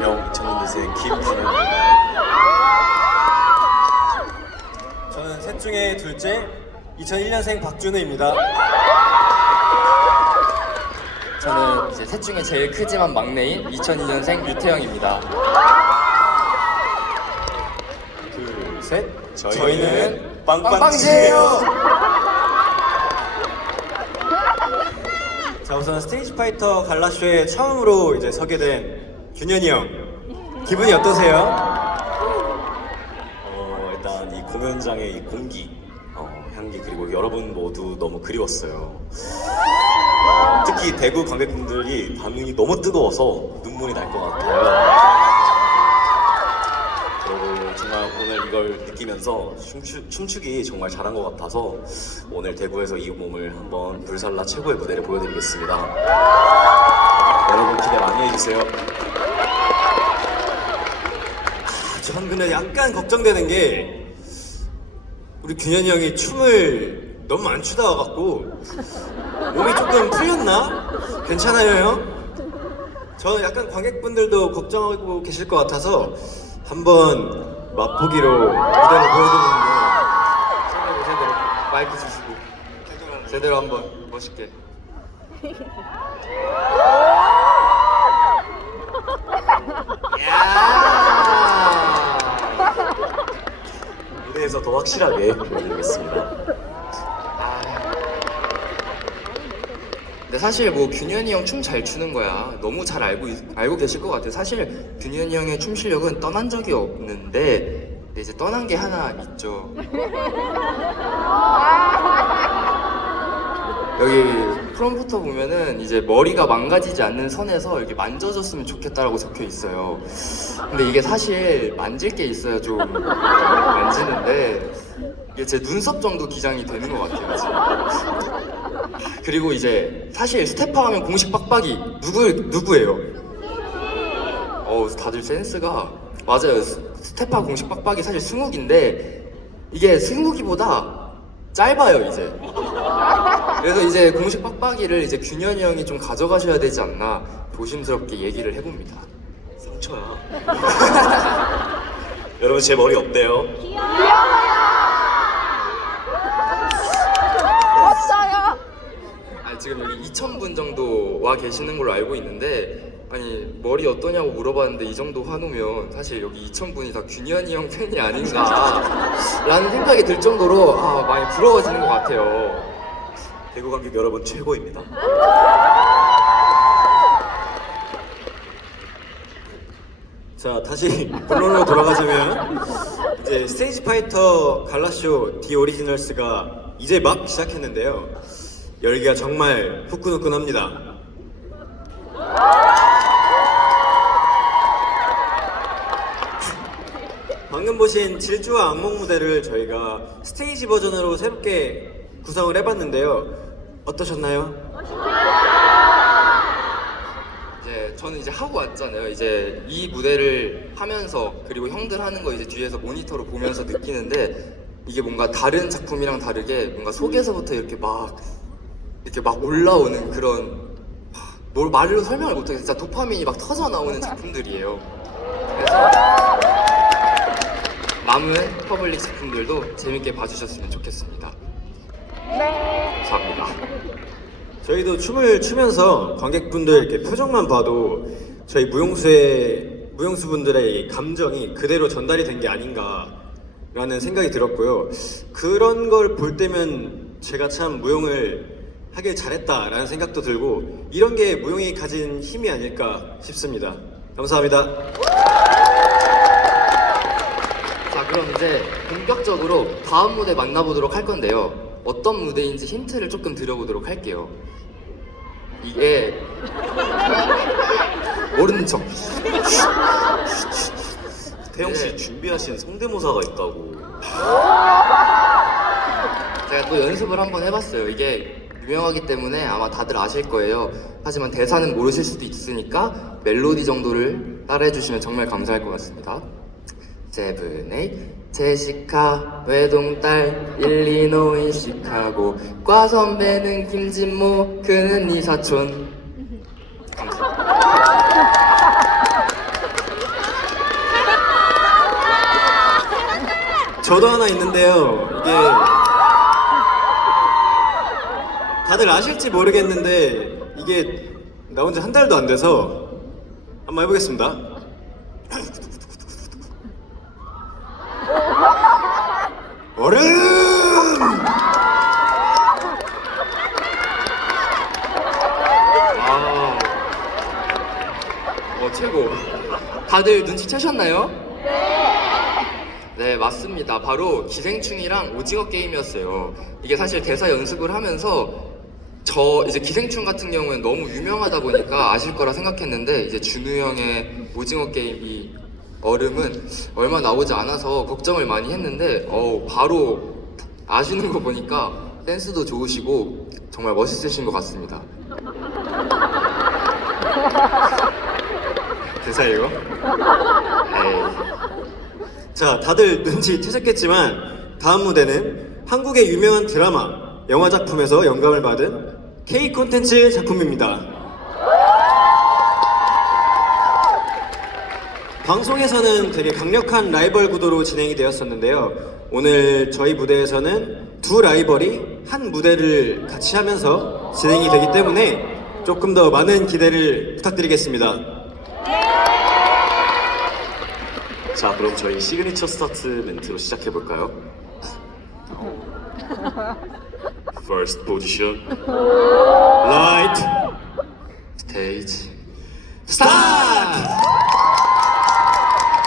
2000년생 김준호입니다. 저는 셋 중에 둘째 2001년생 박준우입니다. 저는 이제 셋 중에 제일 크지만 막내인 2002년생 유태영입니다. 둘, 셋. 저희는, 빵빵이에요. 자 우선 스테이지 파이터 갈라쇼에 처음으로 이제 서게 된 균현이 형 기분이 어떠세요? 어, 일단 이 공연장의 이 공기, 어, 향기 그리고 여러분 모두 너무 그리웠어요. 어, 특히 대구 관객분들이 반응이 너무 뜨거워서 눈물이 날 것 같아요. 그리고 정말 오늘 이걸 느끼면서 춤추, 춤추기 정말 잘한 것 같아서 오늘 대구에서 이 몸을 한번 불살라 최고의 무대를 보여드리겠습니다. 여러분 기대 많이 해주세요. 전 근데 약간 걱정되는 게 우리 균현이 형이 춤을 너무 안 추다 와갖고 몸이 조금 풀렸나? 괜찮아요 형? 저는 약간 관객분들도 걱정하고 계실 것 같아서 한번 맛보기로 무대를 보여드리는데 제대로 제대로 마이크 주시고 제대로 한번 멋있게. 무대에서 더 확실하게 보여드리겠습니다. 근데 사실 뭐 균현이 형 춤 잘 추는 거야 너무 잘 알고 있- 알고 계실 것 같아요. 사실 균현이 형의 춤 실력은 떠난 적이 없는데 근데 이제 떠난 게 하나 있죠. 여기 프롬부터 보면은 이제 머리가 망가지지 않는 선에서 이렇게 만져줬으면 좋겠다라고 적혀 있어요. 근데 이게 사실 만질 게 있어야 좀 만지는데 이게 제 눈썹 정도 기장이 되는 것 같아요 지금. 그리고 이제 사실 스테파 하면 공식 빡빡이 누구 누구예요? 어 다들 센스가 맞아요. 스- 스테파 공식 빡빡이 사실 스무기인데 이게 스무기보다 짧아요 이제. 그래서 이제 공식 빡빡이를 이제 균현이 형이 좀 가져가셔야 되지 않나 조심스럽게 얘기를 해봅니다. 상처야. 여러분 제 머리 어때요? 멋져요. 아니 지금 여기 2,000분 정도 와 계시는 걸로 알고 있는데 아니 머리 어떠냐고 물어봤는데 이 정도 환호면 사실 여기 2,000분이 다 균현이 형 팬이 아닌가 라는 생각이 들 정도로 아 많이 부러워지는 것 같아요. 대구 관객 여러분 최고입니다. 자 다시 본론으로 돌아가자면 이제 스테이지 파이터 갈라쇼 디 오리지널스가 이제 막 시작했는데요. 열기가 정말 후끈후끈합니다 방금 보신 질주와 악몽 무대를 저희가 스테이지 버전으로 새롭게 구성을 해봤는데요 어떠셨나요? 이제 저는 이제 하고 왔잖아요 이제 이 무대를 하면서 그리고 형들 하는 거 이제 뒤에서 모니터로 보면서 느끼는데 이게 뭔가 다른 작품이랑 다르게 뭔가 속에서부터 이렇게 막 이렇게 막 올라오는 그런 하, 뭘 말로 설명을 못하겠어요. 진짜 도파민이 막 터져 나오는 작품들이에요. 그래서 남은 퍼블릭 작품들도 재밌게 봐주셨으면 좋겠습니다. 감사합니다. 저희도 춤을 추면서 관객분들 이렇게 표정만 봐도 저희 무용수의 무용수 분들의 이 감정이 그대로 전달이 된 게 아닌가라는 생각이 들었고요. 그런 걸 볼 때면 제가 참 무용을 하길 잘했다라는 생각도 들고 이런 게 무용이 가진 힘이 아닐까 싶습니다. 감사합니다. 자 그럼 이제 본격적으로 다음 무대 만나보도록 할 건데요. 어떤 무대인지 힌트를 조금 드려보도록 할게요. 이게 모르는 척 태영 씨 네. 준비하신 성대모사가 있다고. 제가 또 연습을 한번 해봤어요. 이게 유명하기 때문에 아마 다들 아실 거예요. 하지만 대사는 모르실 수도 있으니까 멜로디 정도를 따라해 주시면 정말 감사할 것 같습니다 세븐에잇 제시카 외동딸 일리노이 시카고 과 선배는 김진모 그는 네 사촌 저 저도 하나 있는데요. 이게 다들 아실지 모르겠는데 이게 나온 지 한 달도 안 돼서 한번 해보겠습니다. 얼음! 아, 어 최고. 다들 눈치채셨나요? 네, 맞습니다. 바로 기생충이랑 오징어 게임이었어요. 이게 사실 대사 연습을 하면서 저 이제 기생충 같은 경우는 너무 유명하다 보니까 아실 거라 생각했는데 이제 준우 형의 오징어 게임 이 얼음은 얼마 나오지 않아서 걱정을 많이 했는데 어 바로 아시는 거 보니까 댄스도 좋으시고 정말 멋있으신 것 같습니다. 대사 이거? 자, 다들 눈치 채셨겠지만 다음 무대는 한국의 유명한 드라마, 영화 작품에서 영감을 받은 K 콘텐츠 작품입니다. 방송에서는 되게 강력한 라이벌 구도로 진행이 되었었는데요. 오늘 저희 무대에서는 두 라이벌이 한 무대를 같이 하면서 진행이 되기 때문에 조금 더 많은 기대를 부탁드리겠습니다. 자, 그럼 저희 시그니처 스타트 멘트로 시작해 볼까요? First position. 라이트 스테이지 스타트!